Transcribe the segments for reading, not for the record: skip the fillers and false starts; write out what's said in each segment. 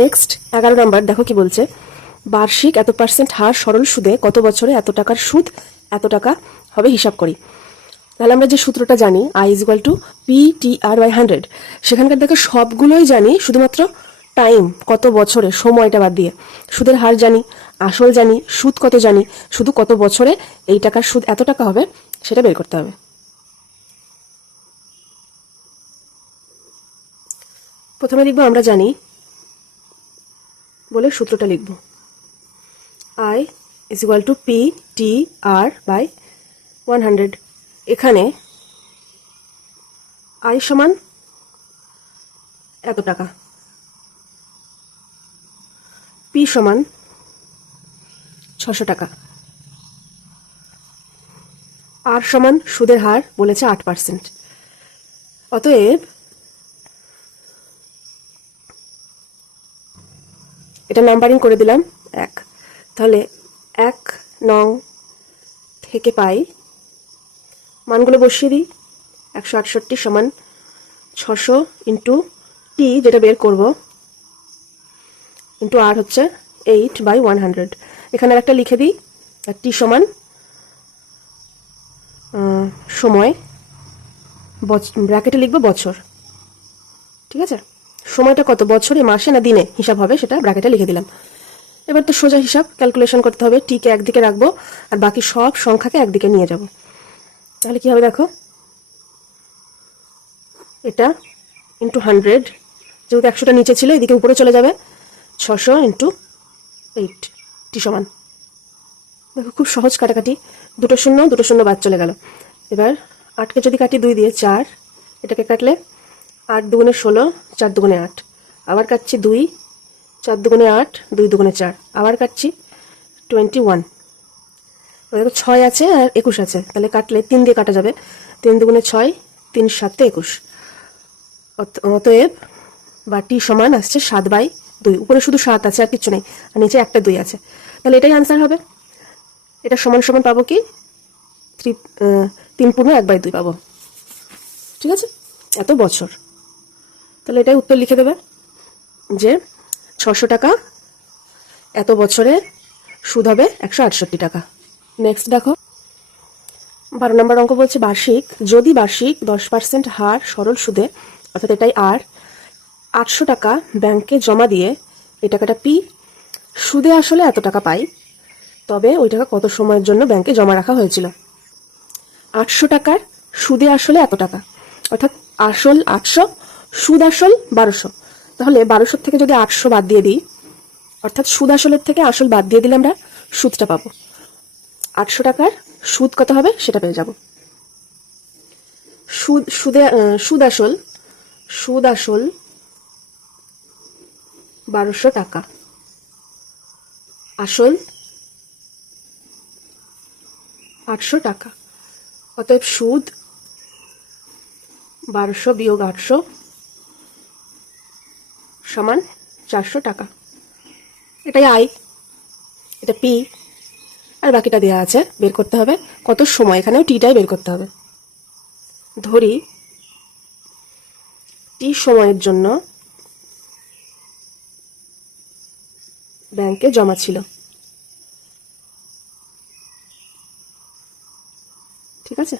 Next 11 নম্বর দেখো কি বলছে, বার্ষিক এত পার্সেন্ট হার সরল সুদে কত বছরে এত টাকার সুদ এত টাকা হবে হিসাব করি। তাহলে আমরা যে সূত্রটা জানি I is equal to PTR/100, সেখানকার দেখো সবগুলোই জানি, শুধুমাত্র টাইম কত বছরে, সময়টা বাদ দিয়ে। সুদের হার জানি, আসল জানি, সুদ কত জানি, শুধু কত বছরে এই টাকার সুদ এত টাকা হবে সেটা বের করতে হবে। প্রথমে লিখবো আমরা জানি বলে সূত্রটা লিখব, I is equal to PTR/100। এখানে আই সমান এত টাকা, পি সমান 600 টাকা, আর সমান সুদের হার বলেছে 8%। অতএব এটা নাম্বারিং করে দিলাম 1। তাহলে 1 নং থেকে পাই, মানগুলো বসিয়ে দিই। 168 সমান 600 ইন্টু টি যেটা বের করব ইন্টু আর হচ্ছে 8/100। এখানে একটা লিখে দিই, টি সমান সময়, ব্র্যাকেটে লিখবো বছর। ঠিক আছে, সময়টা কত বছরে, মাসে না দিনে হিসাব হবে সেটা ব্র্যাকেটে লিখে দিলাম। এবার তো সোজা হিসাব, ক্যালকুলেশন করতে হবে। টিকে একদিকে রাখবো আর বাকি সব সংখ্যাকে একদিকে নিয়ে যাব। তাহলে কি হবে দেখো, এটা ইন্টু 100, যেহেতু 100টা নিচে ছিল এদিকে উপরে চলে যাবে, 600 ইন্টু 8, টি সমান, দেখো খুব সহজ কাটাকাটি, দুটো শূন্য বাদ চলে গেল। এবার 8কে যদি কাটি 2 দিয়ে 4, এটাকে কাটলে 8 দুগুণে 16, 4 দুগুণে 8, আবার কাটছি 2, 4 দুগুণে 8, 2 দুগুণে 4, আবার কাটছি 21। দেখো 6 আছে আর 21 আছে, তাহলে কাটলে 3 দিয়ে কাটা যাবে, 3 দুগুণে 6, 3 7 21। অতএব বা টি সমান আসছে 7/2। উপরে শুধু 7 আছে আর কিচ্ছু নেই, আর নিচে একটা 2 আছে, তাহলে এটাই আনসার হবে। এটা সমান সমান পাবো কি 3 পূর্ণ 1/2 পাবো। ঠিক আছে, এত বছর। তাহলে এটাই উত্তর লিখে দেবে যে 600 টাকা এত বছরে সুদ হবে 168 টাকা। নেক্সট দেখো 12 নম্বর অঙ্ক বলছে, যদি বার্ষিক 10% হার সরল সুদে, অর্থাৎ এটাই আর, 800 টাকা ব্যাংকে জমা দিয়ে এই টাকাটা পি, সুদে আসলে এত টাকা পাই, তবে ওই টাকা কত সময়ের জন্য ব্যাংকে জমা রাখা হয়েছিল। 800 টাকার সুদে আসলে এত টাকা, অর্থাৎ আসল 800, সুদ আসল 1200। তাহলে 1200 থেকে যদি 800 বাদ দিয়ে দিই, অর্থাৎ সুদ আসলের থেকে আসল বাদ দিয়ে দিলে আমরা সুদটা পাবো। 800 টাকার সুদ কত হবে সেটা পেয়ে যাব। সুদ আসল 1200 টাকা, আসল 800 টাকা। অতএব সুদ 1200 বিয়োগ 800 সমান 400 টাকা। এটাই আই, এটা পি, আর বাকিটা দেওয়া আছে, বের করতে হবে কত সময়, এখানেও টিটাই বের করতে হবে। ধরি টি সময়ের জন্য ব্যাংকে জমা ছিল। ঠিক আছে,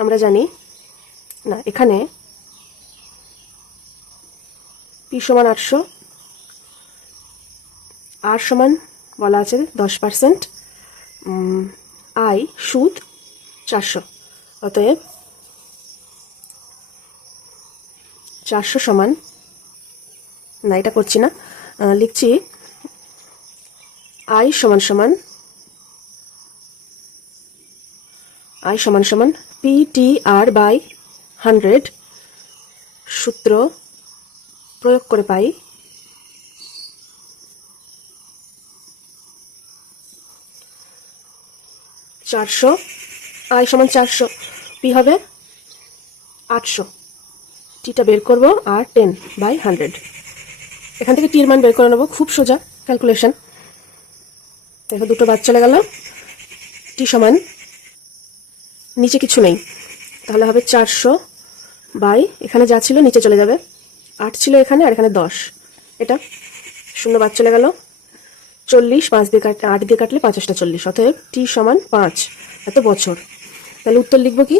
আমরা জানি না, এখানে পি সমান 800, আর সমান বলা আছে 10%, আই সুদ 400। অতএব 400 সমান, না এটা করছি না, লিখছি আই সমান সমান PTR/100, সূত্র প্রয়োগ করে পাই 400, আই সমান 400, পি হবে 800, টিটা বের করব আর 10/100। এখান থেকে টির মান বের করে নেবো, খুব সোজা ক্যালকুলেশন। দেখো দুটো বাদ চলে গেল, টি সমান নিচে কিছু নেই, তাহলে হবে 400 বাই, এখানে যা ছিল নিচে চলে যাবে, 8 ছিল এখানে আর এখানে 10, এটা 0 বাদ চলে গেল, 40 5 দিয়ে কাটলে 8 দিয়ে কাটলে 5 40, অতএব টি সমান 5 এত বছর। তাহলে উত্তর লিখবো কি,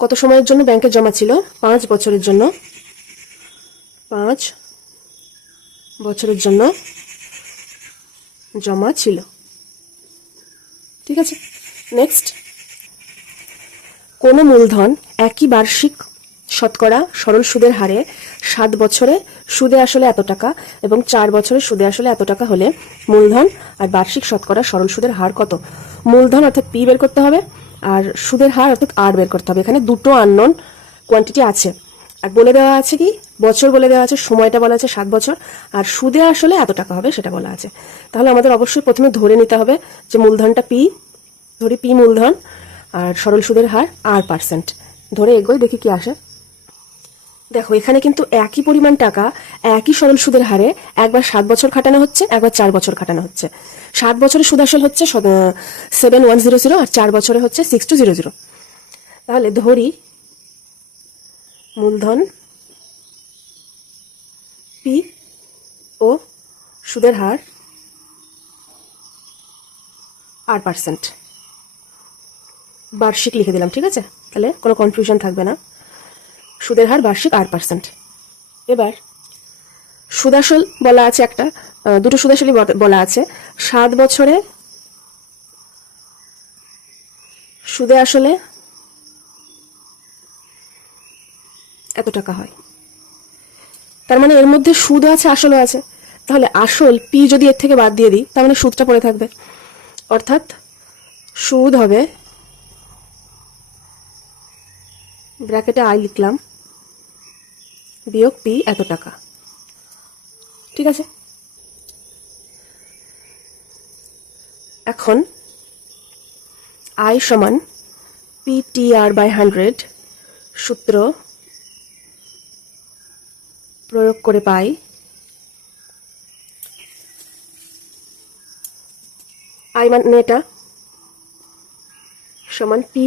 কত সময়ের জন্য ব্যাংকে জমা ছিল, 5 বছরের জন্য, 5 বছরের জন্য জমা ছিল। ঠিক আছে, নেক্সট, কোনো মূলধন একই বার্ষিক শতকরা সরল সুদের হারে 7 বছরে সুদে আসলে এত টাকা এবং 4 বছরে সুদে আসলে এত টাকা হলে মূলধন আর বার্ষিক শতকরা সরল সুদের হার কত? মূলধন অর্থাৎ পি বের করতে হবে, আর সুদের হার অর্থাৎ আর বের করতে হবে। এখানে দুটো আননোন কোয়ান্টিটি আছে, আর বলে দেওয়া আছে কি, বছর বলে দেওয়া আছে, সময়টা বলা আছে 7 বছর, আর সুদে আসলে এত টাকা হবে সেটা বলা আছে। তাহলে আমাদের অবশ্যই প্রথমে ধরে নিতে হবে যে মূলধনটা পি, ধরি পি মূলধন, আর সরল সুদের হার R%। ধরে এগোই, দেখি কি আসে। দেখো এখানে কিন্তু একই পরিমাণ টাকা একই সরল সুদের হারে একবার 7 বছর খাটানো হচ্ছে, একবার 4 বছর খাটানো হচ্ছে। 7 বছরে সুদ আসল হচ্ছে 7100 আর 4 বছরে হচ্ছে 6200। তাহলে ধরি মূলধন পি ও সুদের হার R%, বার্ষিক লিখে দিলাম। ঠিক আছে, তাহলে কোনো কনফিউশন থাকবে না, সুদের হার বার্ষিক R%। এবার সুদাসল বলা আছে একটা, দুটো সুদাসলই বলা আছে। 7 বছরে সুদে আসলে এত টাকা হয়, তার মানে এর মধ্যে সুদও আছে আসলও আছে। তাহলে আসল পি যদি এর থেকে বাদ দিয়ে দিই, তার মানে সুদটা পড়ে থাকবে, অর্থাৎ সুদ হবে, ব্র্যাকেটে আই লিখলাম, বিয়োগ পি এত টাকা। ঠিক আছে, এখন আই সমান PTR/100 সূত্র প্রয়োগ করে পাই আই মানে এটা সমান পি,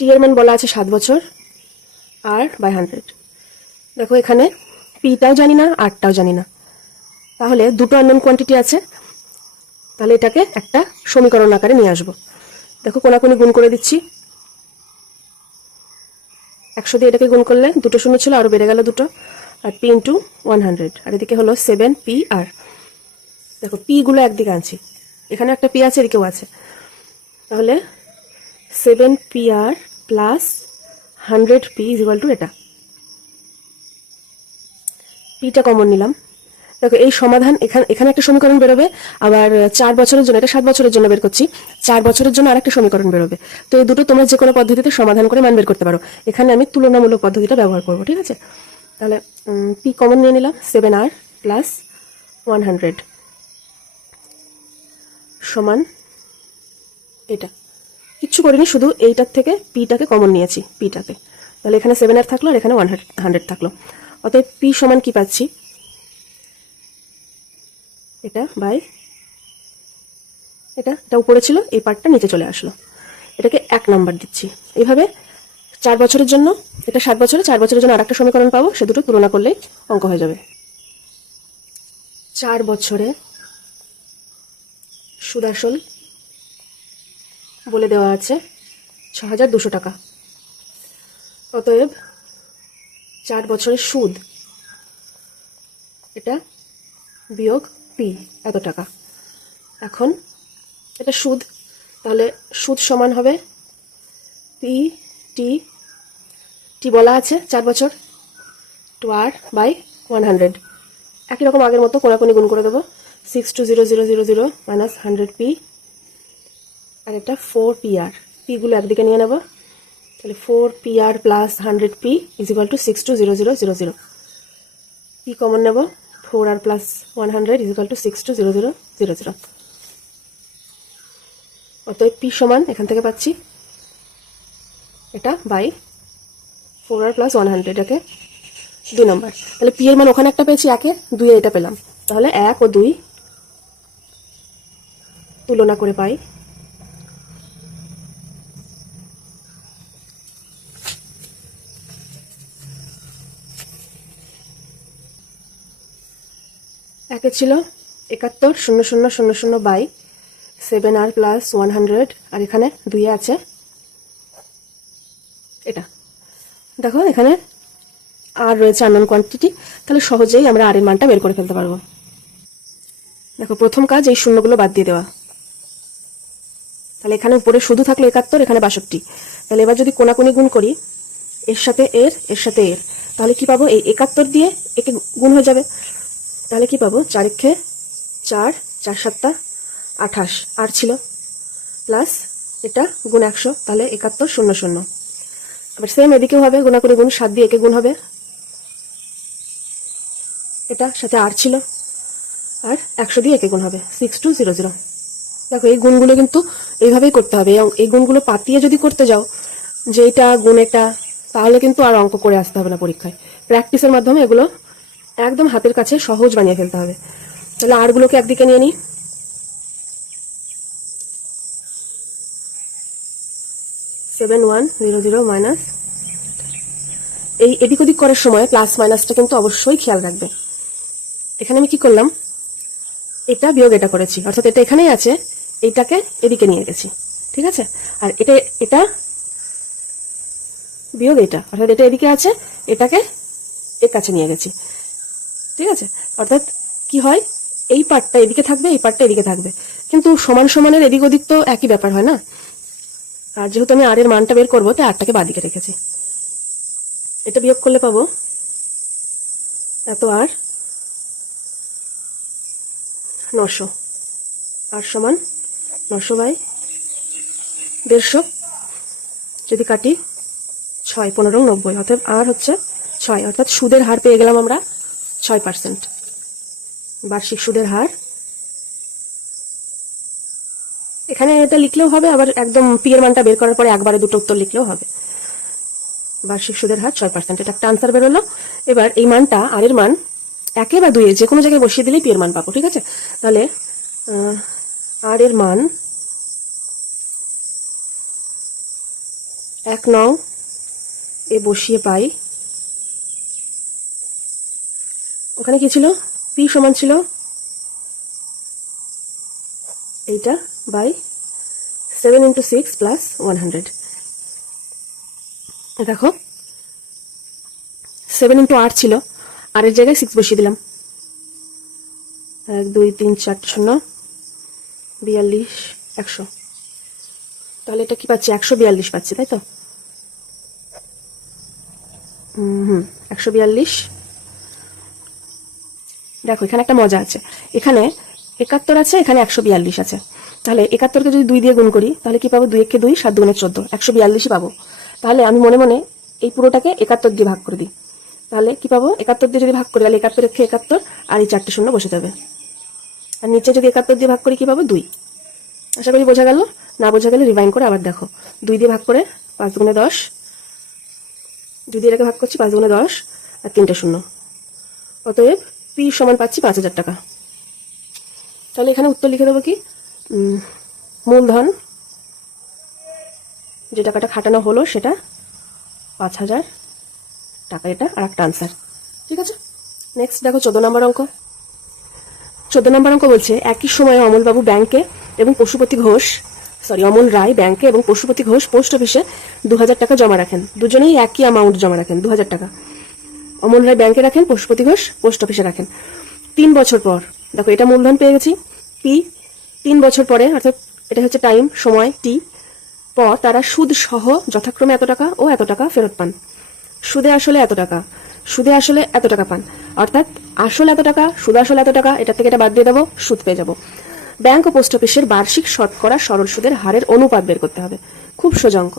টি এর মান বলা আছে 7 বছর, R/100। দেখো এখানে পিটাও জানি না, আরটাও জানি না, তাহলে দুটো আননোন কোয়ান্টিটি আছে, তাহলে এটাকে একটা সমীকরণ আকারে নিয়ে আসবো। দেখো কোনাকুনি গুণ করে দিচ্ছি, 100 দিয়ে এটাকে গুণ করলে দুটো শূন্য ছিল, আরও বেড়ে গেল দুটো, আর পি ইন্টু 100, আর এদিকে হলো 7PR। দেখো পি গুলো একদিকে আনছি, এখানে একটা পি আছে, এদিকেও আছে, তাহলে 7PR plus 100P equal to এটা, পিটা কমন নিলাম। দেখো এই সমাধান, এখানে একটা সমীকরণ বেরোবে, আবার 4 বছরের জন্য, এটা 7 বছরের জন্য বের করছি, 4 বছরের জন্য আরেকটা সমীকরণ বেরোবে। তো এই দুটো তোমরা যে কোনো পদ্ধতিতে সমাধান করে মান বের করতে পারো, এখানে আমি তুলনামূলক পদ্ধতিটা ব্যবহার করব। ঠিক আছে, তাহলে পি কমন নিয়ে নিলাম, 7R প্লাস 100 সমান এটা, কিচ্ছু করিনি, শুধু এইটার থেকে পিটাকে কমন নিয়েছি, পিটাকে, তাহলে এখানে 7R থাকলো আর এখানে 100 থাকলো, অতএব পি সমান কি পাচ্ছি, এটা বাই এটা উপরে ছিল, এই পার্টটা নিচে চলে আসলো, এটাকে 1 নাম্বার দিচ্ছি। এইভাবে 4 বছরের জন্য, এটা 7 বছরে, 4 বছরের জন্য আরেকটা সমীকরণ পাবো, সে দুটো তুলনা করলেই অঙ্ক হয়ে যাবে। 4 বছরে সুদ আসল বলে দেওয়া আছে 6200 টাকা, অতএব 4 বছরের সুদ, এটা বিয়োগ পি এত টাকা। এখন এটা সুদ, তাহলে সুদ সমান হবে পি টি, টি বলা আছে 4 বছর, 2R/100, একই রকম আগের মতো কোনাকুনি গুণ করে দেবো, 620000 মাইনাস 100P, আর এটা 4PR, পিগুলো একদিকে নিয়ে নেব, তাহলে 4PR plus 100P is equal to 620000, P common নেব, 4R plus 100 is equal to 620000, অতএব পি সমান এখান থেকে পাচ্ছি এটা বাই 4R প্লাস 100, এটাকে 2 নম্বর, তাহলে পি এর মান ওখানে একটা পেয়েছি 1 এ, 2 এ এটা পেলাম, তাহলে 1 ও 2 তুলনা করে পাই একে ছিল 71,00,00 বাই 7r প্লাস 100, আর এখানে 2 আছে এটা। দেখো এখানে আর রয়েছে আননোন কোয়ান্টিটি, তাহলে সহজেই আমরা আর এর মানটা বের করে ফেলতে পারবো। দেখো প্রথম কাজ এই শূন্যগুলো বাদ দিয়ে দেওয়া, তাহলে এখানে উপরে শুধু থাকলো 71, এখানে 62। তাহলে এবার যদি কোনাকুনি গুণ করি এর সাথে এর সাথে এর, তাহলে কি পাবো, এই 71 দিয়ে একে গুণ হয়ে যাবে। তাহলে কি পাবো, 4 একে 4, 4 7 28 আর ছিল প্লাস এটা গুণ 100, তাহলে 71,00,00। আবার সেম এদিকেও হবে, গুণাকুনি গুণ 7 দিয়ে একে গুণ হবে, এটা সাথে আর ছিল, আর 100 দিয়ে একে গুণ হবে, 6200। দেখো এই গুণগুলো কিন্তু এইভাবেই করতে হবে, এই গুণগুলো পাতিয়ে যদি করতে যাও যে এটা গুণ এটা, তাহলে কিন্তু আর অঙ্ক করে আসতে হবে না পরীক্ষায়। প্র্যাকটিসের মাধ্যমে এগুলো একদম হাতের কাছে সহজ বানিয়ে ফেলতে হবে। তাহলে আরগুলোকে একদিকে নিয়ে নিই, 7100 মাইনাস, এই এদিক ওদিক করার সময় প্লাস মাইনাসটা কিন্তু অবশ্যই খেয়াল রাখবে। এখানে আমি কি করলাম, এটা বিয়োগ এটা করেছি, অর্থাৎ এটা এখানেই আছে, এইটাকে এদিকে নিয়ে গেছি, ঠিক আছে। আর এটা এটা বিয়োগ এটা, অর্থাৎ এটা এদিকে আছে, এটাকে এর কাছে নিয়ে গেছি, ঠিক আছে। অর্থাৎ কি হয়, এই পার্টটা এদিকে থাকবে, এই পার্টটা এদিকে থাকবে, কিন্তু সমান সমানের এদিক ওদিক তো একই ব্যাপার হয় না। আর যেহেতু আমি আর এর মানটা বের করবো, তাই আরটাকে বাদিকে রেখেছি। এটা বিয়োগ করলে পাবো এত আর 900, আর সমান 900 বাই 150, যদি কাটি 6, 15, 90, অর্থাৎ আর হচ্ছে 6, অর্থাৎ সুদের হার পেয়ে গেলাম আমরা 6%। বার্ষিক সুদের হার, এখানে এটা লিখলেও হবে, আবার একদম পি এর মানটা বের করার পরে একবারে দুটো উত্তর লিখলেও হবে। বার্ষিক সুদের হার 6%, এটা একটা আনসার বেরোলো। এবার এই মানটা আর এর মান 1 বা 2 যে কোনো জায়গায় বসিয়ে দিলেই পি এর মান পাবো, ঠিক আছে। তাহলে আর এর মান 1/9 এ বসিয়ে পাই, ওখানে কি ছিল, পি সমান ছিল এইটা বাই 7 × 6 প্লাস 100। দেখো 7 × 8 ছিল, আর এর জায়গায় 6 বসিয়ে দিলাম, 1 2 3 4 0 42 100, তাহলে এটা কি পাচ্ছি, 142 পাচ্ছি, তাই তো। 142। দেখো এখানে একটা মজা আছে, এখানে 71 আছে, এখানে 142 আছে, তাহলে 71কে যদি 2 দিয়ে গুণ করি তাহলে কি পাবো, 2 একে 2, 7 2 14, 142ই পাবো। তাহলে আমি মনে মনে এই পুরোটাকে 71 দিয়ে ভাগ করে দিই, তাহলে কি পাবো, 71 দিয়ে যদি ভাগ করি তাহলে 71 একে 71, আর এই 4টে শূন্য বসে যাবে, আর নিচে যদি 71 দিয়ে ভাগ করি কি পাবো, 2। আশা করি বোঝা গেল, না বোঝা গেলে রিভাইন্ড করে আবার দেখো। 2 দিয়ে ভাগ করে 5 × 10, 2 দিয়ে এটাকে ভাগ করছি, 5 × 10, আর 3টে শূন্য, অতএব পি সমান পাচ্ছি 5,000 টাকা। তাহলে এখানে উত্তর লিখে দেবো কি, মূলধন যে টাকাটা খাটানো হলো সেটা 5,000 টাকা, এটা আর একটা আনসার, ঠিক আছে। নেক্সট দেখো 14 নম্বর অঙ্ক। 14 নম্বর অঙ্ক বলছে, একই সময়ে অমলবাবু ব্যাংকে এবং অমল রায় ব্যাংকে এবং পশুপতি ঘোষ পোস্ট অফিসে 2,000 টাকা জমা রাখেন, দুজনেই একই অ্যামাউন্ট জমা রাখেন, 2,000 টাকা। অমল রায় ব্যাংকে রাখেন, পশুপতি ঘোষ পোস্ট অফিসে রাখেন। 3 বছর পর, দেখো এটা মূলধন পেয়ে গেছি পি, 3 বছর পরে, অর্থাৎ এটা হচ্ছে টাইম, সময় টি পর, তারা সুদ সহ যথাক্রমে এত টাকা ও এত টাকা ফেরত পান। সুদে আসলে এত টাকা, সুদে আসলে এত টাকা পান, অর্থাৎ আসল এত টাকা, সুদ আসলে এত টাকা, এটা থেকে এটা বাদ দিয়ে দেবো, সুদ পেয়ে যাবো। ব্যাংক ও পোস্ট অফিসের বার্ষিক শতকরা সরল সুদের হারের অনুপাত বের করতে হবে, খুব সোজা অঙ্ক।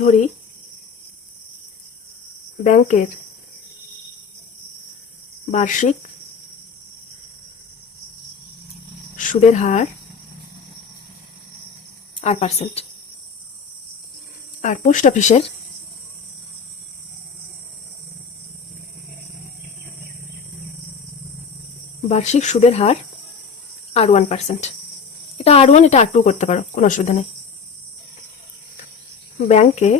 ধরি ব্যাংকের বার্ষিক সুদের হার 8%, আর পোস্ট অফিসের বার্ষিক সুদের হার আর 1%। এটা R1, এটা R2 করতে পারো, কোনো অসুবিধা নেই। ব্যাংকে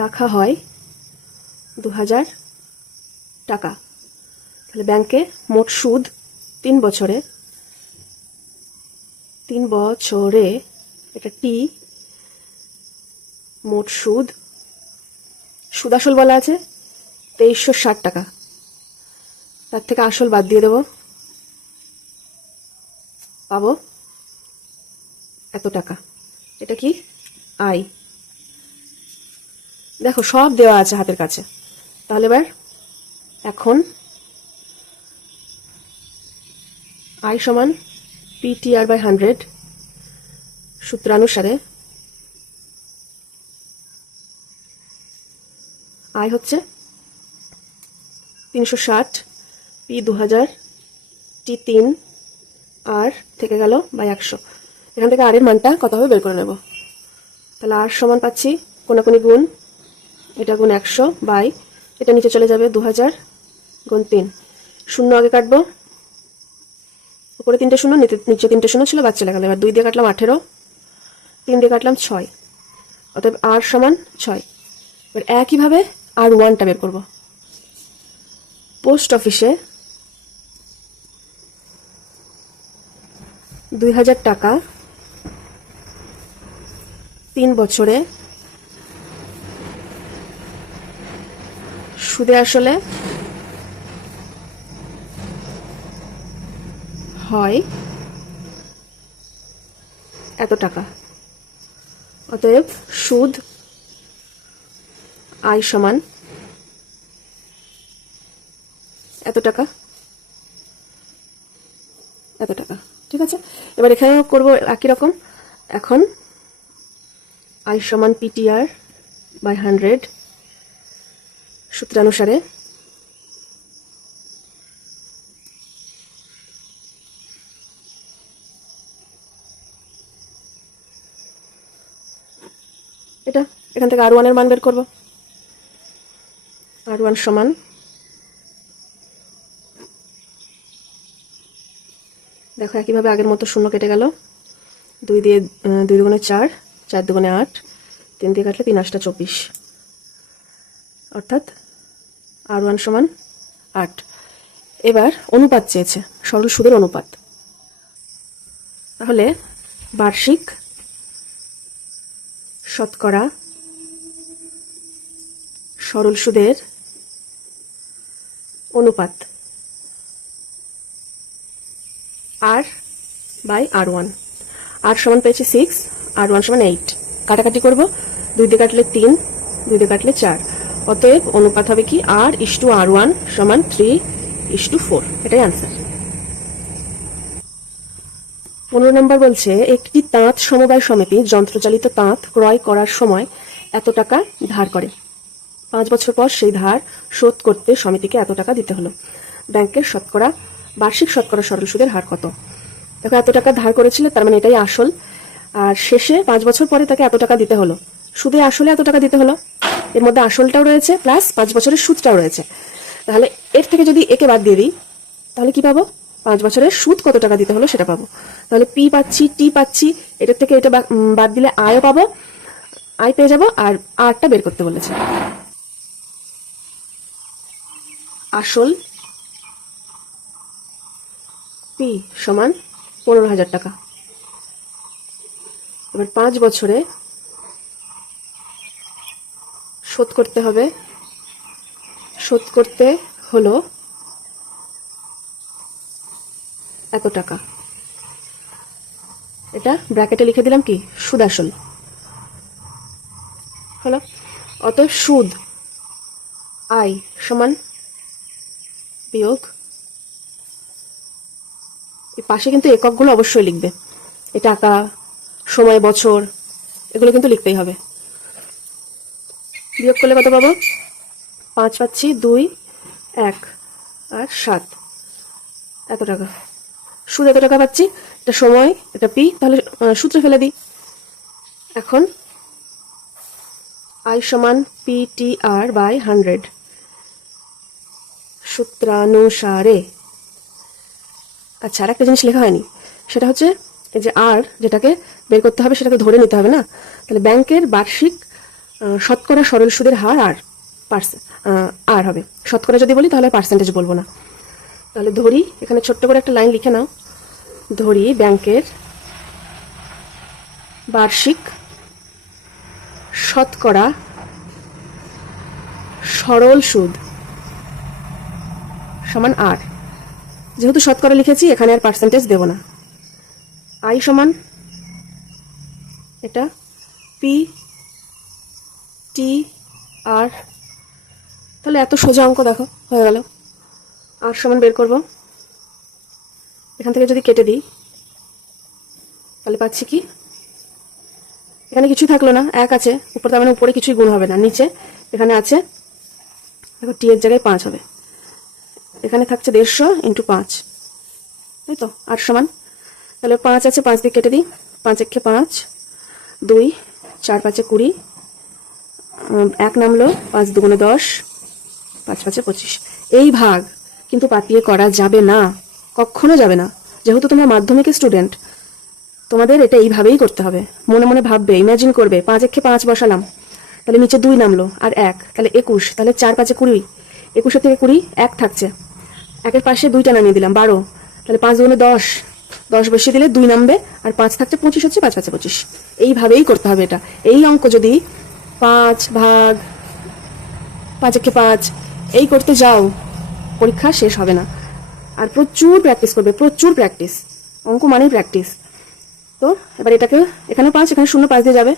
রাখা হয় 2,000 টাকা। তাহলে ব্যাংকে মোট সুদ 3 বছরে এটা টি, মোট সুদ আসল বলা আছে 2360 টাকা। তার থেকে আসল বাদ দিয়ে দেব, পাবো এত টাকা। এটা কি আয়। দেখো সব দেওয়া আছে হাতের কাছে। তাহলে এবার এখন আই সমান PTR/100 সূত্রানুসারে আয় হচ্ছে 360, P 2000, T 3, আর থেকে গেল বাই 100। এখান থেকে আর এর মানটা কত হবে বের করে নেব। তাহলে আর সমান পাচ্ছি কোনাকুনি গুণ, এটা গুণ 100 বাই এটা নিচে চলে যাবে 2000 গুণ 3। শূন্য আগে কাটবো, উপরে 3টে শূন্য, নিচে 3টে শূন্য ছিল, বাদ চলে গেল। এবার 2 দিয়ে কাটলাম 18, 3 দিয়ে কাটলাম 6, অতএব আর সমান 6। এবার একইভাবে আর 1টা বের করব। পোস্ট অফিসে 2000 টাকা 3 বছরে সুদে আসলে হয় এত টাকা। অতএব সুদ আয় সমান এত টাকা। ঠিক আছে। এবার এখানেও করব একই রকম। এখন আই সমান PTR/100 সূত্রানুসারে এটা এখান থেকে R1 এর মান বের করব। R1 সমান দেখো একইভাবে আগের মতো শূন্য কেটে গেল। 2 দিয়ে 2 দুগুণে 4, 4 দুগুণে 8, 3 দিয়ে কাটলে 3 8 24, অর্থাৎ R1 সমান 8। এবার অনুপাত চেয়েছে, সরল সুদের অনুপাত। তাহলে বার্ষিক শতকরা সরল সুদের অনুপাত R/R1। R সমান পেয়েছি 6, R1 সমান 8। কাটাকাটি করব, 2 দিয়ে কাটলে 3, 2 দিয়ে কাটলে 4, অতএব অনুপাত হবে কি R/R1 সমান 3:4। এটাই আনসার। 15 নম্বর বলছে একটি তাঁত সমবায় সমিতি যন্ত্রচালিত তাঁত ক্রয় করার সময় এত টাকা ধার করে। 5 বছর পর সেই ধার শোধ করতে সমিতিকে এত টাকা দিতে হলো। ব্যাংকের বার্ষিক শতকরা সরল সুদের হার কত? দেখো এত টাকা ধার করেছিল, তার মানে এটাই আসল। আর শেষে 5 বছর পরে তাকে এত টাকা দিতে হলো। সুদে আসলে এত টাকা দিতে হলো, এর মধ্যে আসলটাও রয়েছে প্লাস 5 বছরের সুদটাও রয়েছে। তাহলে এর থেকে যদি একে বাদ দিয়ে দিই তাহলে কি পাবো? 5 বছরের সুদ কত টাকা দিতে হলো সেটা পাবো। তাহলে পি পাচ্ছি, টি পাচ্ছি, এটার থেকে এটা বাদ দিলে আয়ও পাবো, আয় পেয়ে যাবো। আর আরটা বের করতে বলেছে। আসল পি সমান 15,000 টাকা। এবার 5 বছরে শোধ করতে হলো এত টাকা। এটা ব্র্যাকেটে লিখে দিলাম কি সুদ আসল হলো। অতএব সুদ আয় সমান বিয়োগ, এই পাশে কিন্তু এককগুলো অবশ্যই লিখবে, এই টাকা, সময়, বছর, এগুলো কিন্তু লিখতেই হবে। বিয়োগ করলে কত পাবো? 5 পাচ্ছি, 2, 1 আর 7, এত টাকা। সুদ এত টাকা পাচ্ছি, এটা সময়, এটা পি, তাহলে সূত্রে ফেলে দিই। এখন আই সমান PTR/100 সূত্রানুসারে। আচ্ছা, আর একটা জিনিস লেখা হয়নি, সেটা হচ্ছে এই যে আর যেটাকে বের করতে হবে সেটাকে ধরে নিতে হবে না। তাহলে ব্যাংকের বার্ষিক শতকরা সরল সুদের হার আর হার হবে। শতকরা যদি বলি তাহলে পার্সেন্টেজ বলবো না। তাহলে ধরি, এখানে ছোট্ট করে একটা লাইন লিখে নাও, ধরি ব্যাংকের বার্ষিক শতকরা সরল সুদ সমান আর। যেহেতু শতকরা লিখেছি এখানে আর পার্সেন্টেজ দেব না। আই সমান এটা পি টি আর। তাহলে এত সোজা অঙ্ক দেখো হয়ে গেল। আর সমান বের করব, এখান থেকে যদি কেটে দিই তাহলে পাচ্ছি কি, এখানে কিছুই থাকলো না, এক আছে উপরে, তার মানে উপরে কিছুই গুণ হবে না। নিচে এখানে আছে দেখো টি এর জায়গায় 5 হবে, এখানে থাকছে 150 × 5, তাই তো। আর সমান, তাহলে 5 আছে, 5 দিয়ে কেটে দিই, 5 একে 5, 2, 4 5 20, 1 নামলো, 5 2 10, 5 5 25। এই ভাগ কিন্তু পাতিয়ে করা যাবে না, কখনো যাবে না। যেহেতু তোমরা মাধ্যমিকের স্টুডেন্ট, তোমাদের এটা এইভাবেই করতে হবে। মনে মনে ভাববে, ইমাজিন করবে, 5 একে 5 বসালাম, তাহলে নিচে 2 নামলো, আর 1, তাহলে 21, তাহলে 4 5 20, 21 থেকে 20, 1 থাকছে, 1-এর পাশে 2টা নামিয়ে দিলাম, 12, তাহলে 5 2 10, 10 বসিয়ে দিলে 2 নামবে, আর 5 থাকছে, 25 হচ্ছে, 5 5 25। এইভাবেই করতে হবে এটা। এই অঙ্ক যদি 5 ভাগ 5 একে 5 এই করতে যাও, পরীক্ষা শেষ হবে না। আর প্রচুর প্র্যাকটিস করবে, প্রচুর প্র্যাকটিস। অঙ্ক মানেই প্র্যাকটিস। তো এবার এটাকে, এখানে 5, এখানে 0, 5 দিয়ে যাবে,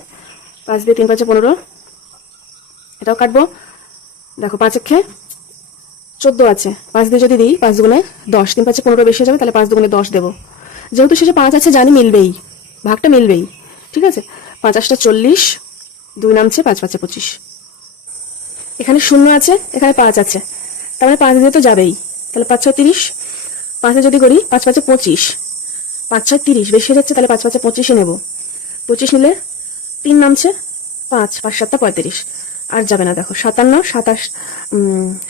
5 দিয়ে 3 5 15, এটাও কাটবো। দেখো 5 একে 14 আছে, 5 দিয়ে যদি দিই, 5 2 10, 3 5 15 বেশি হয়ে যাবে, তাহলে 5 2 10 দেবো। যেহেতু শেষে 5 আছে জানি মিলবেই, ভাগটা মিলবেই, ঠিক আছে। 5 8 40, 2 নামছে, 5 5 25। এখানে 0 আছে, এখানে 5 আছে, তার মানে 5 দিয়ে তো যাবেই, তাহলে 5 6 30, 5 যদি করি 5 5 25, 5 6 30 বেশি হয়ে যাচ্ছে, তাহলে 5 5 25 নেব। 25 নিলে 3 নামছে, 5 5 7 35, আর যাবে না। দেখো 57 27,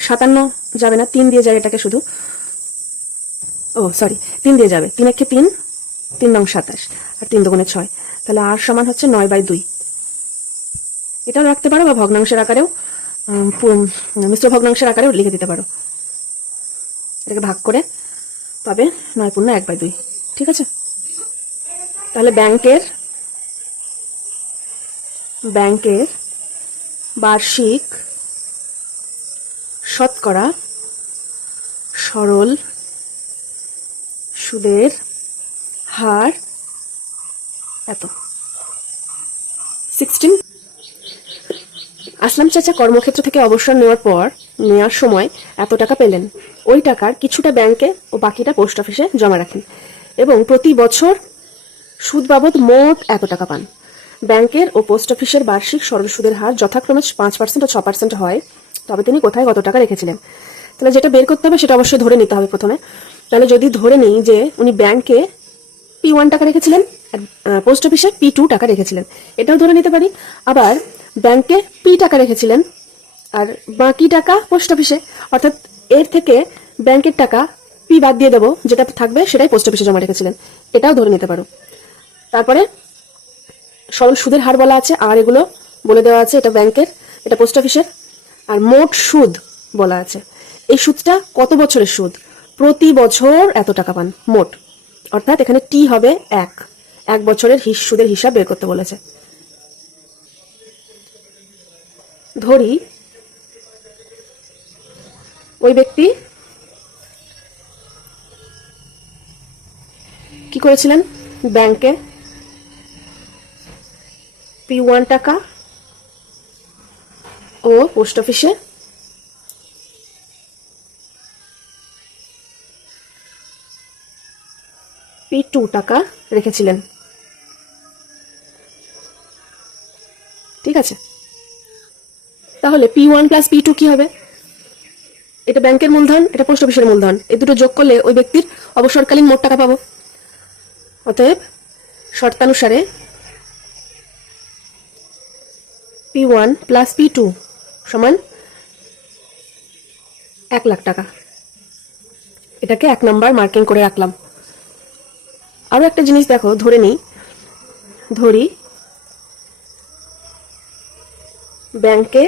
57 যাবে না, 3 দিয়ে যায় এটাকে শুধু, ও সরি 3 দিয়ে যাবে, 3 একে 3, 3 9 27, আর 3 2 6, তাহলে আর সমান হচ্ছে 9/2। এটাও রাখতে পারো, বা ভগ্নাংশের আকারেও, মিশ্র ভগ্নাংশের আকারেও লিখে দিতে পারো। এটাকে ভাগ করে পাবে 9 পূর্ণ 1/2, ঠিক আছে। তাহলে ব্যাংকের বার্ষিক শতকরা সরল সুদের হার এত। 16। আসলাম চাচা কর্মক্ষেত্র থেকে অবসর নেওয়ার সময় এত টাকা পেলেন। ওই টাকার কিছুটা ব্যাংকে ও বাকিটা পোস্ট অফিসে জমা রাখেন, এবং প্রতি বছর সুদ বাবদ মোট এত টাকা পান। ব্যাংকের ও পোস্ট অফিসের বার্ষিক সরল সুদের হার যথাক্রমে 5% ও 6% হয়, তবে তিনি কোথায় কত টাকা রেখেছিলেন? তাহলে যেটা বের করতে হবে সেটা অবশ্যই ধরে নিতে হবে প্রথমে। তাহলে যদি ধরে নিই যে উনি ব্যাংকে P1 টাকা রেখেছিলেন, আর পোস্ট অফিসে P2 টাকা রেখেছিলেন, এটাও ধরে নিতে পারি। আবার ব্যাংকে P টাকা রেখেছিলেন, আর বাকি টাকা পোস্ট অফিসে, অর্থাৎ এর থেকে ব্যাংকের টাকা P বাদ দিয়ে দেবো, যেটা থাকবে সেটাই পোস্ট অফিসে জমা রেখেছিলেন, এটাও ধরে নিতে পারো। তারপরে সরল সুদের হার বলা আছে, আর এগুলো বলে দেওয়া আছে, এটা ব্যাংকের, এটা পোস্ট অফিসের। আর মোট সুদ বলা আছে, এই সুদটা কত বছরের সুদ, প্রতি বছর এত টাকা পান মোট, অর্থাৎ এখানে টি হবে 1 বছরের সুদের হিসাব বের করতে বলেছে। ধরি ওই ব্যক্তি কি করেছিলেন, ব্যাংকে P1 টাকা ও পোস্ট অফিসে P2 টাকা রেখেছিলেন, ঠিক আছে। তাহলে P1 + P2 কি হবে? এটা ব্যাংকের মূলধন, এটা পোস্ট অফিসের মূলধন, এই দুটো যোগ করলে ওই ব্যক্তির অবসরকালীন মোট টাকা পাবো। অতএব শর্তানুসারে P1 + P2 সমান 1 লাখ টাকা। এটাকে 1 নাম্বার মার্কিং করে রাখলাম। আরো একটা জিনিস দেখো, ধরে নিই, ধরি ব্যাংকে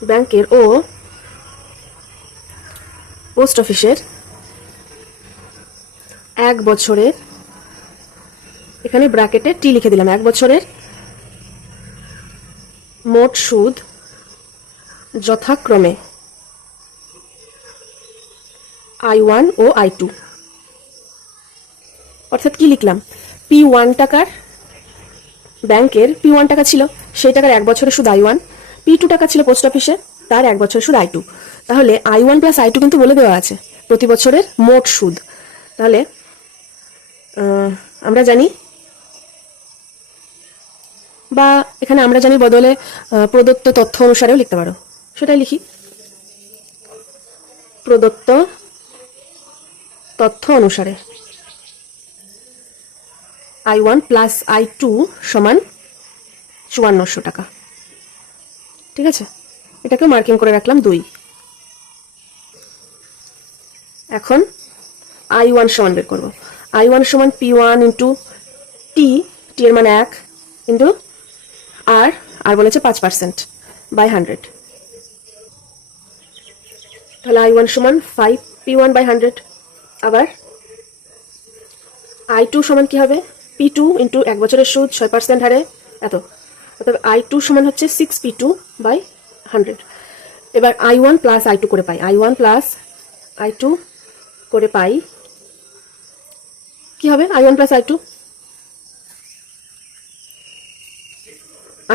ব্যাংকের ও পোস্ট অফিসের 1 বছরের, এখানে ব্র্যাকেটে টি লিখে দিলাম, 1 বছরের মোট সুদ যথাক্রমে I1 ও I2। অর্থাৎ কি লিখলাম, P1 টাকার, ব্যাংকের P1 টাকা ছিল, সেই টাকার 1 বছরের সুদ I1, P2 টাকা ছিল পোস্ট অফিসে, তার 1 বছরের সুদ I2। তাহলে I1 প্লাস I2 কিন্তু বলে দেওয়া আছে প্রতি বছরের মোট সুদ। তাহলে আমরা জানি, বা এখানে আমরা জানি বদলে প্রদত্ত তথ্য অনুসারেও লিখতে পারো, সেটাই লিখি। প্রদত্ত তথ্য অনুসারে I1 প্লাস I2 সমান 5400 টাকা। ঠিক আছে, এটাকে মার্কিং করে রাখলাম 2। এখন I1 সমান বের করবো। I1 সমান P1 ইন্টু টি, টি এর মান 1 ইন্টু আর বলেছে 5% বাই 100। তাহলে I1 সমান 5P1 বাই 100। আবার I2 সমান কি হবে, P2 ইন্টু 1 বছরের সুদ 6% হারে এত, অর্থাৎ I2 সমান হচ্ছে 6P2 বাই 100। এবার I1 প্লাস I2 করে পাই, I1 প্লাস I2 করে পাই কি হবে, I1 plus I2,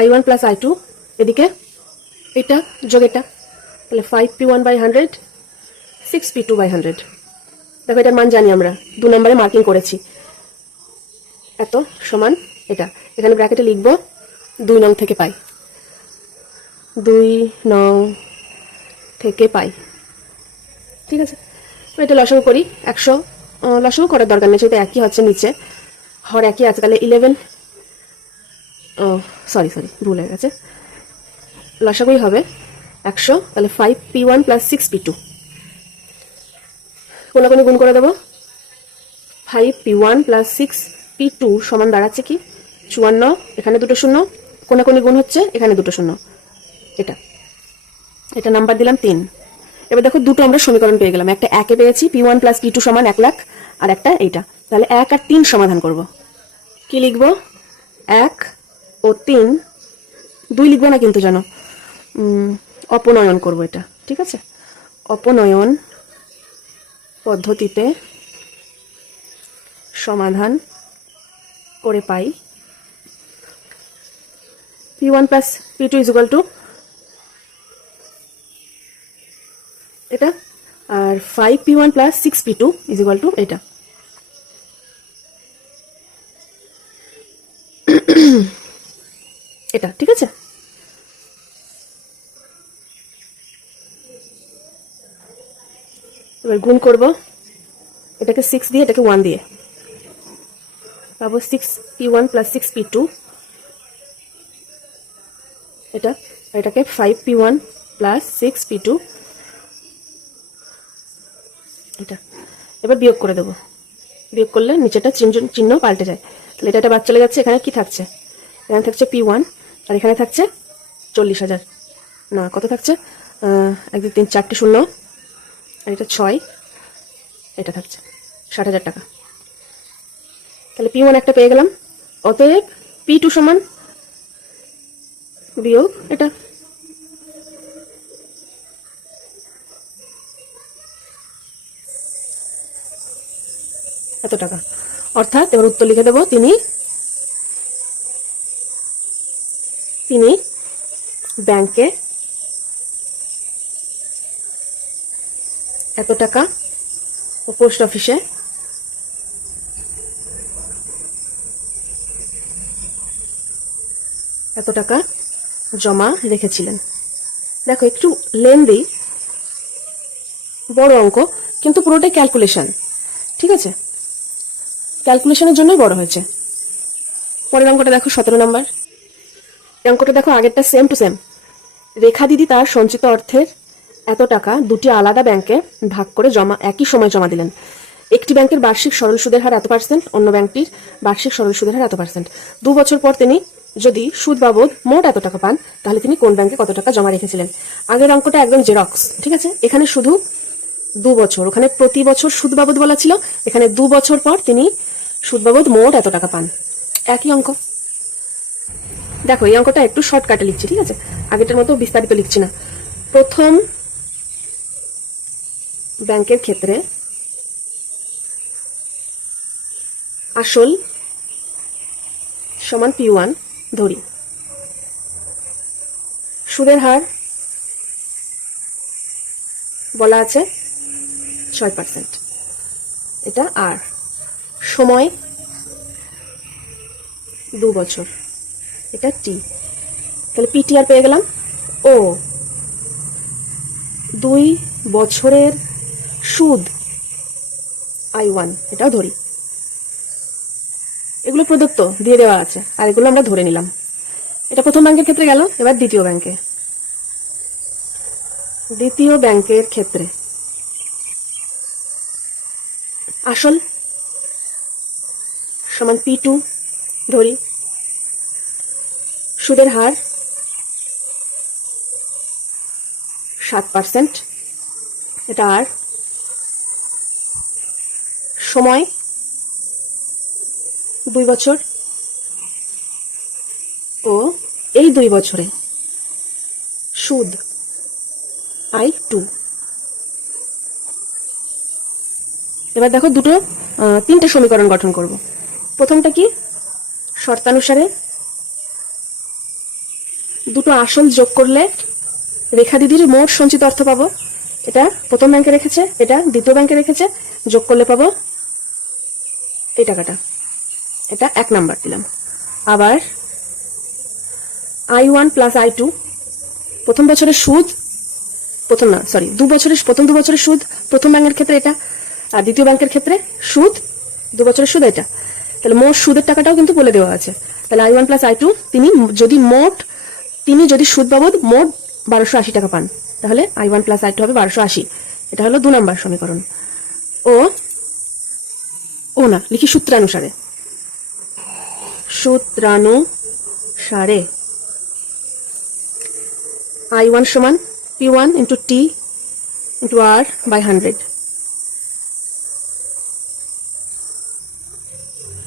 I1 plus I2, এদিকে এটা যোগ এটা, তাহলে 5P1 বাই 100 6P2 বাই 100। দেখো এটার মান জানি আমরা, 2 নম্বরে মার্কিং করেছি, এত সমান এটা। এখানে ব্র্যাকেটে লিখব 2 নং থেকে পাই, 2 নং থেকে পাই। ঠিক আছে, তো এটা লসাগু করি। 100 লসাগু করার দরকার নেই, সেটা একই হচ্ছে, নিচে হর একই আছে, তাহলে 11, সরি ভুল হয়ে গেছে, লসাগুই হবে 100। তাহলে 5P1 প্লাস 6P2, কোনাকুনি গুণ করে দেবো। 5P1 প্লাস 6P2 সমান দাঁড়াচ্ছে কি 54, এখানে 2 শূন্য, কোনাকুনি গুণ হচ্ছে, এখানে 2 শূন্য, এটা নাম্বার দিলাম 3। এবার দেখো দুটো আমরা সমীকরণ পেয়ে গেলাম, একটা 1 এ পেয়েছি P1 প্লাস P2 সমান 1 লাখ, আর একটা এইটা। তাহলে 1 আর 3 সমাধান করব। কি লিখবো, 1 ও 3, 2 লিখবো না কিন্তু জানো, অপনয়ন করব এটা। ঠিক আছে, অপনয়ন পদ্ধতিতে সমাধান করে পাই P1 plus P2 is equal to এটা, আর 5P1 plus 6P2 is equal to এটা। এটা ঠিক আছে। এবার গুণ করব, এটাকে 6 দিয়ে, এটাকে 1 দিয়ে, পাবো 6P1 প্লাস 6P2, এটা, এটাকে 5P1 প্লাস 6P2, এটা। এবার বিয়োগ করে দেবো, বিয়োগ করলে নিচেটা চিহ্ন পাল্টে যায়। তাহলে এটা বাদ চলে যাচ্ছে, এখানে কি থাকছে, এখানে থাকছে P1, আর এখানে থাকছে 40,000, না কত থাকছে, 1 2 3 4টে শূন্য, আর এটা 6, এটা থাকছে 60,000 টাকা। তাহলে P1 একটা পেয়ে গেলাম, অতএব P2 সমান বিয়োগ এটা। এত টাকা, অর্থাৎ এবার উত্তর লিখে দেবো, তিনি ব্যাংকে এত টাকা ও পোস্ট অফিসে এত টাকা জমা রেখেছিলেন। দেখো একটু লেন্দি, বড় অঙ্ক, কিন্তু পুরোটাই ক্যালকুলেশন। ঠিক আছে, ক্যালকুলেশনের জন্যই বড় হয়েছে। পরের অঙ্কটা দেখো 17 নম্বর। এই অঙ্কটা দেখো আগেরটা সেম টু সেম। রেখা দিদি তার সঞ্চিত অর্থের এত টাকা দুটি আলাদা ব্যাংকে ভাগ করে একই সময় জমা দিলেন। একটি ব্যাংকের বার্ষিক সরল সুদের হার এত %, অন্য ব্যাংকটির বার্ষিক সরল সুদের হার এত %। 2 বছর পর তিনি যদি সুদ বাবদ মোট এত টাকা পান, তাহলে তিনি কোন ব্যাংকে কত টাকা জমা রেখেছিলেন। আগের অঙ্কটা একদম জেরক্স, ঠিক আছে। এখানে শুধু 2 বছর, ওখানে প্রতি বছর সুদ বাবদ বলা ছিল, এখানে 2 বছর পর তিনি সুদ বাবদ মোট এত টাকা পান, একই অঙ্ক। দেখো এই অঙ্কটা একটু শর্টকাটে লিখছি, ঠিক আছে, আগেটার মতো বিস্তারিত লিখছি না। প্রথম ব্যাংকের ক্ষেত্রে আসল সমান P1 ধরি, সুদের হার বলা আছে 6%, এটা আর, সময় 2 বছর, এটা টি। তাহলে পিটিআর পেয়ে গেলাম। ও 2 বছরের সুদ I1, এটাও ধরি। এগুলো প্রদত্ত দিয়ে দেওয়া আছে, আর এগুলো আমরা ধরে নিলাম। এটা প্রথম ব্যাংকের ক্ষেত্রে গেল। এবার দ্বিতীয় ব্যাংকে, দ্বিতীয় ব্যাংকের ক্ষেত্রে আসল সমান P2 ধরি, সুদের হার 7%, এটা আর, সময় 2 বছর, ও এই 2 বছরে সুদ I2। এবার দেখো তিনটে সমীকরণ গঠন করব। প্রথমটা কি, শর্তানুসারে দুটো আসল যোগ করলে রেখা দিদির মোট সঞ্চিত অর্থ পাবো। এটা প্রথম ব্যাংকে রেখেছে, এটা দ্বিতীয় ব্যাংকে রেখেছে, যোগ করলে পাবো এই টাকাটা। এটা 1 নাম্বার দিলাম। আবার I1 প্লাস I2, প্রথম বছরের সুদ, প্রথম 2 বছরের সুদ প্রথম ব্যাংকের ক্ষেত্রে এটা, আর দ্বিতীয় ব্যাংকের ক্ষেত্রে সুদ 2 বছরের সুদ এটা। তাহলে মোট সুদের টাকাটাও কিন্তু বলে দেওয়া আছে। তাহলে I1 প্লাস I2, তিনি যদি সুদ বাবদ মোট 1280 টাকা পান, তাহলে I1 প্লাস I2 হবে 1280। এটা হলো 2 নম্বর সমীকরণ। ও না, লিখি সূত্রানুসারে। I1 সমান P1 into T into R by 100।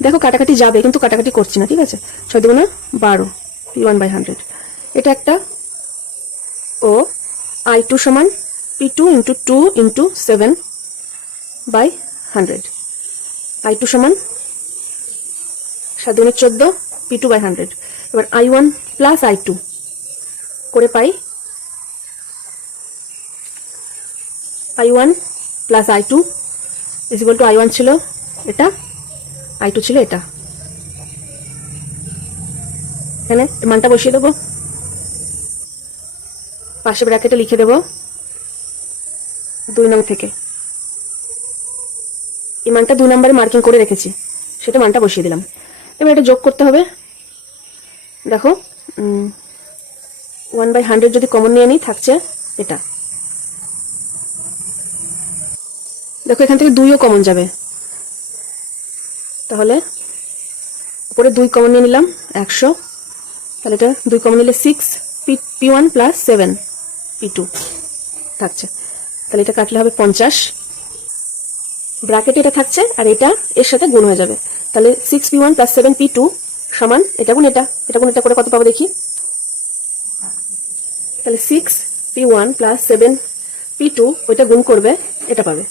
দেখো কাটাকাটি যাবে, কিন্তু কাটাকাটি করছি না, ঠিক আছে। 6 দুগুণে 12, P1 বাই 100, এটা একটা। ও I2 সমান P2 into 2 into 7 by 100। I2 সমান 7 দুগুণে 14, P2 বাই 100। এবার I1 প্লাস I2 করে পাই I1 plus I2 is equal to I1 ছিল এটা, I2 ছিল এটা। এখানে মানটা বসিয়ে দেবো, পাশে ব্র্যাকেটে লিখে দেবো 2 নং থেকে। এই মানটা 2 নম্বরে মার্কিং করে রেখেছি, সেটা মানটা বসিয়ে দিলাম। এবার এটা যোগ করতে হবে। দেখো 1/100 যদি কমন নিয়ে নিই, থাকছে এটা। দেখো এখান থেকে 2ও কমন যাবে, তাহলে উপরে 2 কমন নিয়ে নিলাম 100। তাহলে এটা 2 কমন নিলে 6, P1 প্লাস 7 P2 থাকছে। তাহলে এটা কাটলে হবে 50, ব্র্যাকেটে এটা থাকছে, আর এটা এর সাথে গুণ হয়ে যাবে। তাহলে 6P1 প্লাস 7P2 সমান এটা গুণ এটা, এটা গুণ এটা করে কত পাবো দেখি। তাহলে 6P1 প্লাস 7P2 ওইটা গুণ করবে, এটা পাবে,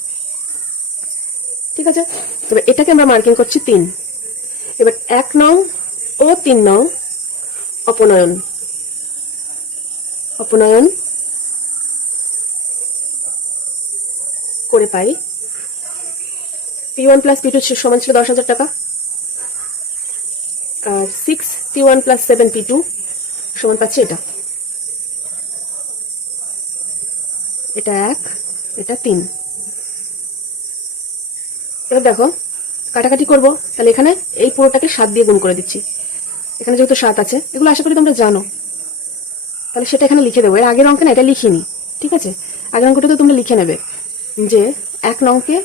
ঠিক আছে। তবে এটাকে আমরা মার্কিং করছি 3। এবার 1 নং ও 3 নং অপনয়ন করে পাই P1 প্লাস P2 সমান ছিল 10,000 টাকা, আর 6P1 প্লাস 7P2 সমান পাচ্ছি এটা। এটা 1, এটা 3। এবার দেখো কাটাকাটি করব, তাহলে এখানে এই পুরোটাকে 7 দিয়ে গুণ করে দিচ্ছি। এখানে যেহেতু 7 আছে, এগুলো আশা করি তোমরা জানো, তাহলে সেটা এখানে লিখে দেবো। এর আগের অঙ্কে না এটা লিখিনি, ঠিক আছে। আগের অঙ্কটা তো তোমরা লিখে নেবে যে 1 নংকে,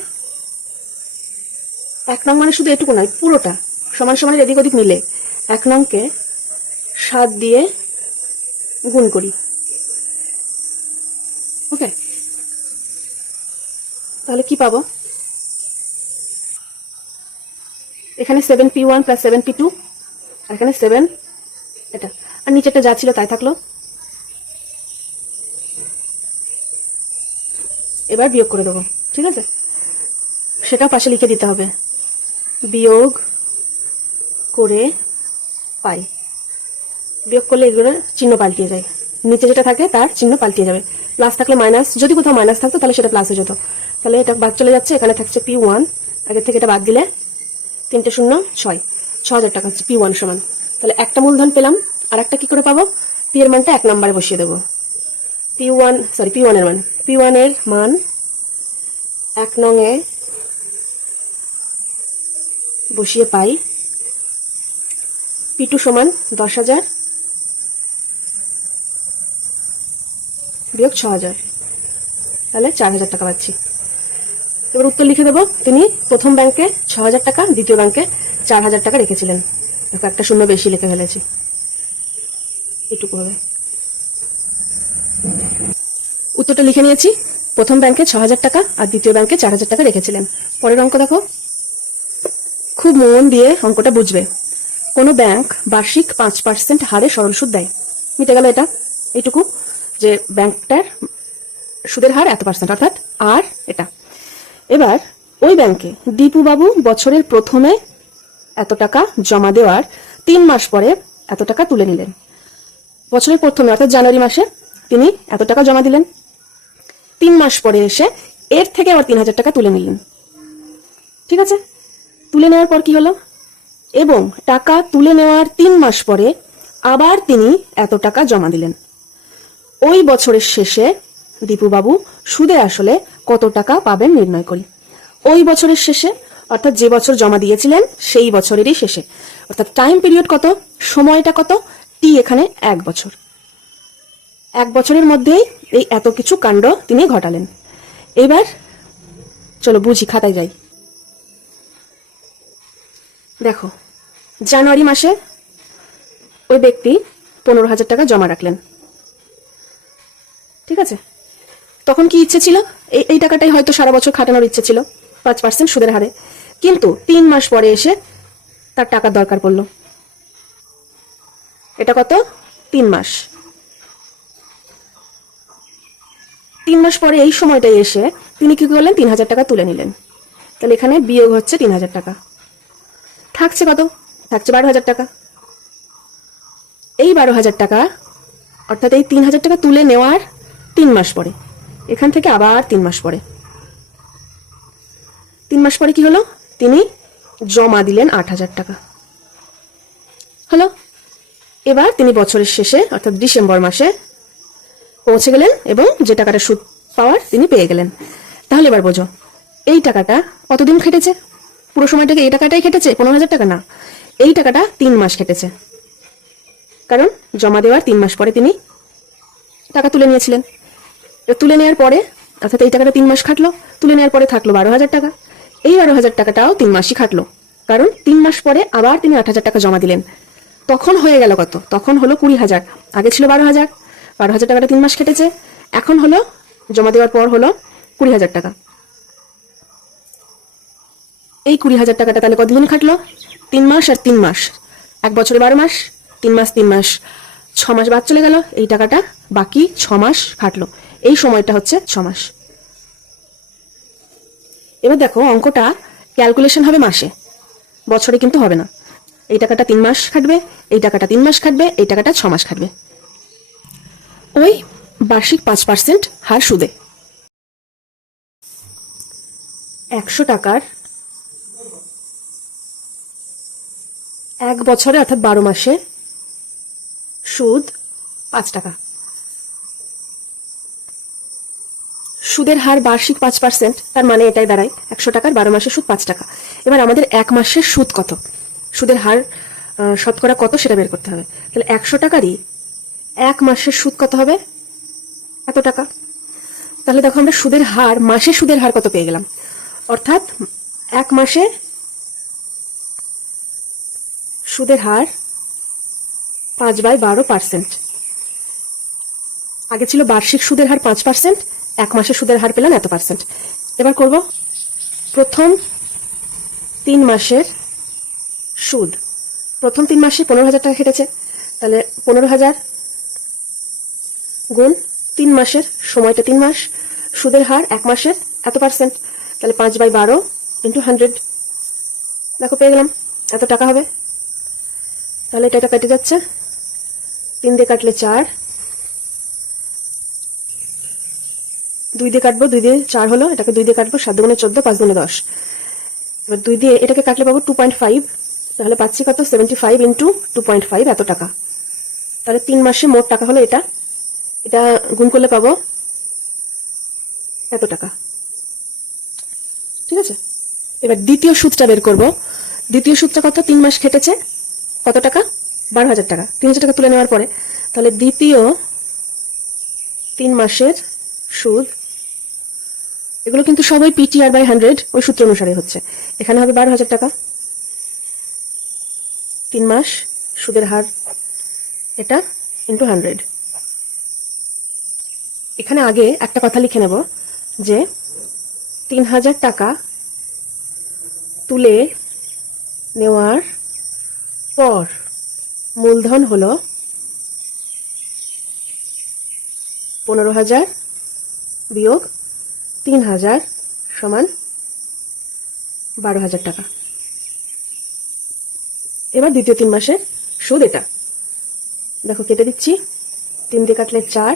1 নং মানে শুধু এটুকু নয়, পুরোটা সমান সমানের এদিক ওদিক মিলে 1 নংকে 7 দিয়ে গুণ করি। ওকে, তাহলে কি পাবো? এখানে 7p1 প্লাস 7p2, আর এখানে 7 এটা, আর নিচেটা যা ছিল তাই থাকলো। এবার বিয়োগ করে দেবো, ঠিক আছে? সেটাও পাশে লিখে দিতে হবে, বিয়োগ করে পাই। বিয়োগ করলে এগুলোর চিহ্ন পাল্টিয়ে যায়, নিচে যেটা থাকে তার চিহ্ন পাল্টিয়ে যাবে। প্লাস থাকলে মাইনাস, যদি কোথাও মাইনাস থাকতো তাহলে সেটা প্লাস হয়ে যেত। তাহলে এটা বাদ চলে যাচ্ছে, এখানে থাকছে p1, আগের থেকে এটা বাদ দিলে 3 শূন্য 6, 6,000 টাকা হচ্ছে p1 সমান। তাহলে একটা মূলধন পেলাম, আর একটা কি করে পাবো? p এর মানটা 1 নম্বরে বসিয়ে দেবো। p1 এর মান, p1 এর মান 1 নংয়ে বসিয়ে পাই p2 সমান 10,000 বিয়োগ 6,000, তাহলে 4,000 টাকা পাচ্ছি। এবার উত্তর লিখে দেবো, তিনি প্রথম ব্যাংকে 6,000 টাকা, দ্বিতীয় ব্যাংকে 4,000 টাকা রেখেছিলেন। দেখো একটা শূন্য বেশি লিখে ফেলেছি, এটুকু হবে। উত্তরটা লিখে নিয়েছি, প্রথম ব্যাংকে 6,000 টাকা আর দ্বিতীয় ব্যাংকে 4,000 টাকা রেখেছিলেন। পরের অঙ্ক দেখো, খুব মন দিয়ে অঙ্কটা বুঝবে। কোনো ব্যাংক বার্ষিক 5% হারে সরল সুদ দেয়। মিটে গেল এটা, এইটুকু যে ব্যাংকটার সুদের হার এত %, অর্থাৎ আর এটা। এবার ওই ব্যাংকে দীপু বাবু বছরের প্রথমে এত টাকা জমা দেওয়ার 3 মাস পরে এত টাকা তুলে নিলেন। বছরের প্রথমে অর্থাৎ জানুয়ারি মাসে তিনি এত টাকা জমা দিলেন, 3 মাস পরে এসে এর থেকে আবার 3,000 টাকা তুলে নিলেন। ঠিক আছে, তুলে নেওয়ার পর কি হলো? এবং টাকা তুলে নেওয়ার 3 মাস পরে আবার তিনি এত টাকা জমা দিলেন। ওই বছরের শেষে দীপুবাবু সুদে আসলে কত টাকা পাবেন নির্ণয় করি। ওই বছরের শেষে অর্থাৎ যে বছর জমা দিয়েছিলেন সেই বছরেরই শেষে, অর্থাৎ টাইম পিরিয়ড কত, সময়টা কত, টি এখানে 1 বছর। 1 বছরের মধ্যেই এই এত কিছু কাণ্ড তিনি ঘটালেন। এবার চলো বুঝি, খাতায় যাই। দেখো, জানুয়ারি মাসে ওই ব্যক্তি 15,000 টাকা জমা রাখলেন। ঠিক আছে, তখন কি ইচ্ছে ছিল? এই টাকাটাই হয়তো সারা বছর খাটানোর ইচ্ছে ছিল 5% সুদের হারে, কিন্তু 3 মাস পরে এসে তার টাকার দরকার পড়লো। এটা কত? 3 মাস। 3 মাস পরে এই সময়টাই এসে তিনি কি করলেন? 3,000 টাকা তুলে নিলেন। তাহলে এখানে বিয়োগ হচ্ছে 3,000 টাকা, থাকছে কত? থাকছে 12,000 টাকা। এই 12,000 টাকা অর্থাৎ এই 3,000 টাকা তুলে নেওয়ার 3 মাস পরে, এখান থেকে আবার 3 মাস পরে, 3 মাস পরে কি হলো? তিনি জমা দিলেন 8,000 টাকা। হলো। এবার তিনি বছরের শেষে অর্থাৎ ডিসেম্বর মাসে পৌঁছে গেলেন এবং যে টাকাটা সুদ পাওয়ার তিনি পেয়ে গেলেন। তাহলে এবার বোঝো, এই টাকাটা কতদিন খেটেছে? পুরো সময়টাকে এই টাকাটাই খেটেছে? 15,000 টাকা না, এই টাকাটা 3 মাস খেটেছে, কারণ জমা দেওয়ার 3 মাস পরে তিনি টাকা তুলে নিয়েছিলেন। তুলে নেওয়ার পরে অর্থাৎ এই টাকাটা 3 মাস খাটলো, তুলে নেওয়ার পরে থাকলো 12,000 টাকা। এই 12,000 টাকাটাও 3 মাসই খাটলো, কারণ 3 মাস পরে আবার তিনি 8,000 টাকা জমা দিলেন। তখন হয়ে গেল কত? তখন হলো 20,000। আগে ছিল 12,000, 12,000 টাকাটা 3 মাস খেটেছে, এখন হলো জমা দেওয়ার পর হলো 20,000 টাকা। এই 20,000 টাকাটা তাহলে কতদিন খাটলো? 3 মাস আর 3 মাস, 1 বছরে 12 মাস, 3 মাস 3 মাস, 6 মাস বাদ চলে গেল। এই টাকাটা বাকি 6 মাস খাটলো, এই সময়টা হচ্ছে 6 মাস। এবার দেখো, অঙ্কটা ক্যালকুলেশন হবে মাসে, বছরে কিন্তু হবে না। এই টাকাটা 3 মাস খাটবে, এই টাকাটা 3 মাস খাটবে, এই টাকাটা 6 মাস খাটবে। ওই বার্ষিক 5% হার সুদে 100 টাকার 1 বছরে অর্থাৎ 12 মাসে সুদ 5 টাকা। সুদের হার বার্ষিক 5%, তার মানে এটাই দাঁড়ায় 100 টাকার 12 মাসের সুদ 5 টাকা। এবার আমাদের 1 মাসের সুদ কত, সুদের হার শতকরা কত সেটা বের করতে হবে। তাহলে 100 টাকারই 1 মাসের সুদ কত হবে? এত টাকা। তাহলে দেখো, আমরা সুদের হার, মাসে সুদের হার কত পেয়ে গেলাম, অর্থাৎ 1 মাসে সুদের হার 5/12%। আগে ছিল বার্ষিক সুদের হার 5%, 1 মাসের সুদের হার পেলাম এত পার্সেন্ট। এবার করব প্রথম 3 মাসের সুদ। প্রথম 3 মাসে 15,000 টাকা কেটেছে, তাহলে 15,000 গুণ 3 মাসের, সময়টা 3 মাস, সুদের হার 1 মাসের এত পার্সেন্ট, তাহলে 5/12 × 100। দেখো পেয়ে গেলাম, এত টাকা হবে। তাহলে এটা কেটে যাচ্ছে, 3 দিয়ে কাটলে 4, 2 দিয়ে কাটবো, 2 দিয়ে 4 হলো, এটাকে 2 দিয়ে কাটবো, 7 দুগুণে 14, 5 দুগুণে 10। এবার 2 দিয়ে এটাকে কাটলে পাবো 2.5, তাহলে পাচ্ছি কত, 75 × 2.5 এত টাকা। তাহলে 3 মাসে মোট টাকা হলো এটা, এটা গুণ করলে পাবো এত টাকা। ঠিক আছে, এবার দ্বিতীয় সুদটা বের করব। দ্বিতীয় সুদটা কত, 3 মাস খেটেছে, কত টাকা, 12,000 টাকা। 3,000 টাকা তুলে নেওয়ার পরে তাহলে দ্বিতীয় 3 মাসের সুদ, এগুলো কিন্তু সবই PTR/100 ওই সূত্র অনুসারে হচ্ছে। এখানে হবে 12,000 টাকা, 3 মাস সুদের হার এটা × 100। এখানে আগে একটা কথা লিখে নেব যে 3,000 টাকা তুলে নেওয়ার পর মূলধন হলো 15,000 বিয়োগ 3,000 সমান 12,000 টাকা। এবার দ্বিতীয় 3 মাসের সুদ এটা দেখো কেটে দিচ্ছি, 3 দিয়ে কাটলে 4,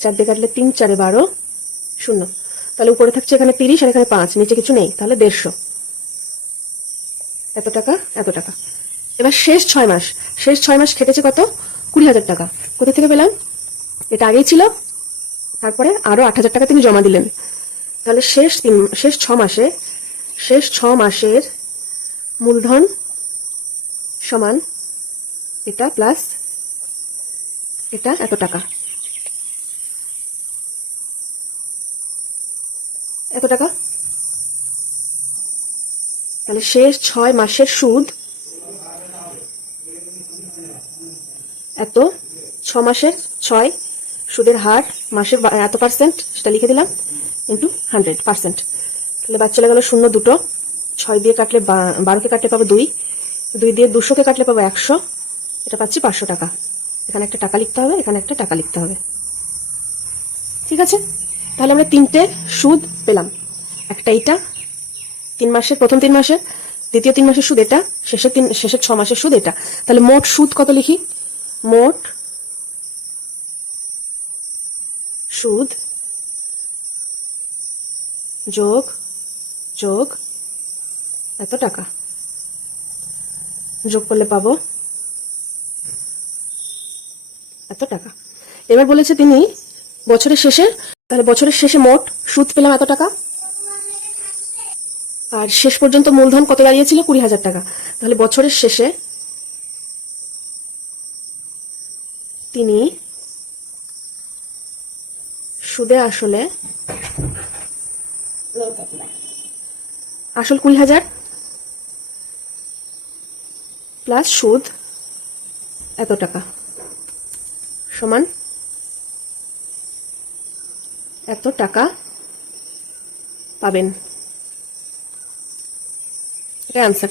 4 দিয়ে কাটলে 3, 4 12, 0। তাহলে উপরে থাকছে এখানে 30 আর এখানে 5, নিচে কিছু নেই, তাহলে 150 এত টাকা, এত টাকা। এবার শেষ 6 মাস, শেষ 6 মাস খেটেছে কত, 20,000 টাকা। কোথা থেকে পেলাম, এটা আগেই ছিল, তারপরে আরো 8,000 টাকা তিনি জমা দিলেন। তাহলে শেষ 6 মাসের মূলধন সমান এটা প্লাস এটা এত টাকা, এত টাকা। তাহলে শেষ 6 মাসের সুদ এত, 6 মাসের 6, সুদের হার মাসের এত পার্সেন্ট, সেটা লিখে দিলাম, × 100%। তাহলে বাদ চলে গেল 0 দুটো, 6 দিয়ে কাটলে 12কে কাটলে পাবো 2, 2 দিয়ে 200কে কাটলে পাবো 100, এটা পাচ্ছি 500 টাকা। এখানে একটা টাকা লিখতে হবে, এখানে একটা টাকা লিখতে হবে। ঠিক আছে, তাহলে আমরা 3টে সুদ পেলাম। একটা এইটা 3 মাসের, প্রথম 3 মাসের, দ্বিতীয় 3 মাসের সুদ এটা, শেষের 6 মাসের সুদ এটা। তাহলে মোট সুদ কত লিখি, মোট সুদ যোগ যোগ এত টাকা, যোগ করলে পাবো এত টাকা। এবার বলেছে তিনি বছরের শেষে, তাহলে বছরের শেষে মোট সুদ পেলাম এত টাকা, আর শেষ পর্যন্ত মূলধন কত দাঁড়িয়েছিল, 20,000 টাকা। তাহলে বছরের শেষে তিনি সুদে আসল 20,000 প্লাস সুদ এত টাকা সমান এত টাকা পাবেন। এটা অ্যান্সার।